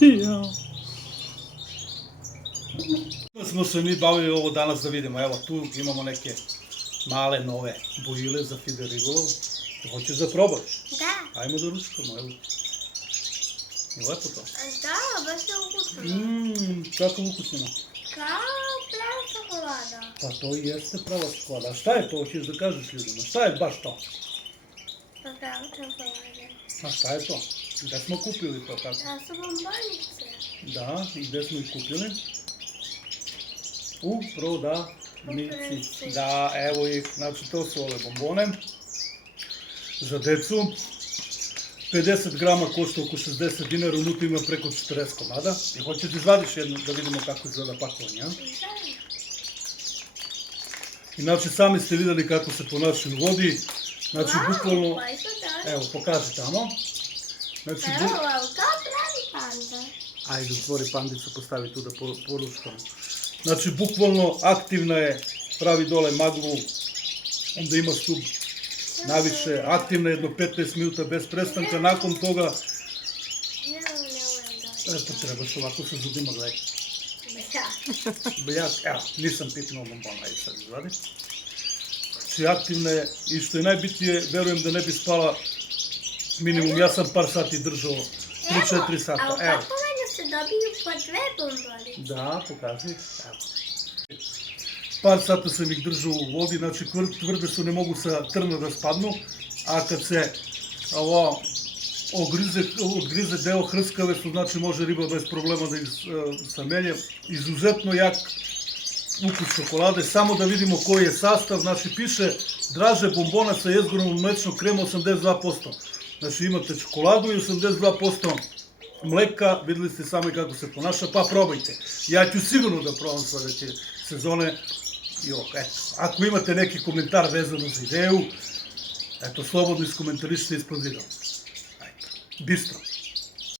Ja. Smo se mi bavili ovo danas da vidimo. Evo tu imamo neke male nove bojile za fide ribolov. Hoćeš da probaš? Da. Ajmo da ručkamo, evo. Je lepo to? Da, baš je ukusno. Kako ukusno? Kao prava čokolada. Pa to i jeste prava čokolada. A šta je to, hoćeš da kažeš ljudima? Šta je baš to? Pa prava čokolada. A šta je to? Gde smo kupili to tako? Da su bombonice. Da, i gde smo ih kupili? U prodavnici. Da, evo ih, znači to su ove bombone za decu. 50 grama košta oko 60 dinara, unutra ima preko 40 komada. I hoćeš da izvadiš jedno da vidimo kako izgleda pakovanje, a? I znači sami ste videli kako se ponašaju u vodi. Znači bukvalno, evo pokaži tamo. Znači, Evo, kao pravi panda. ajde, otvori pandicu, postavi tu da poručkamo. Znači, bukvalno aktivna je, pravi dole maglu, onda ima stub naviše, aktivna je jedno 15 minuta bez prestanka, nakon toga, eto, trebaš ovako sa zubima gledati. Bljak, evo, nisam pipnuo bombona, ajde sad izvadi. Znači, aktivna je, i što je najbitnije, verujem da ne bi spala minimum, ja sam par sati držao, 3-4 sata, evo. A u evo. pakovanju se dobiju po 2 bombonice. Da, pokaži, evo. Par sata sam ih držao u vodi, znači tvrde su, ne mogu sa trna da spadnu, a kad se ovo odgrize deo hrskave su, znači može riba bez problema da ih samelje. Izuzetno jak ukus čokolade, samo da vidimo koji je sastav, znači piše draže bombona sa jezgrovom mlečnog krema 82%. Znači imate čokoladu i 82% mleka, videli ste sami kako se ponaša, pa probajte. Ja ću sigurno da probam sledeće sezone. I eto, ako imate neki komentar vezano za ideju, eto, slobodno iskomentarišite ispod videa. Ajde, bistro.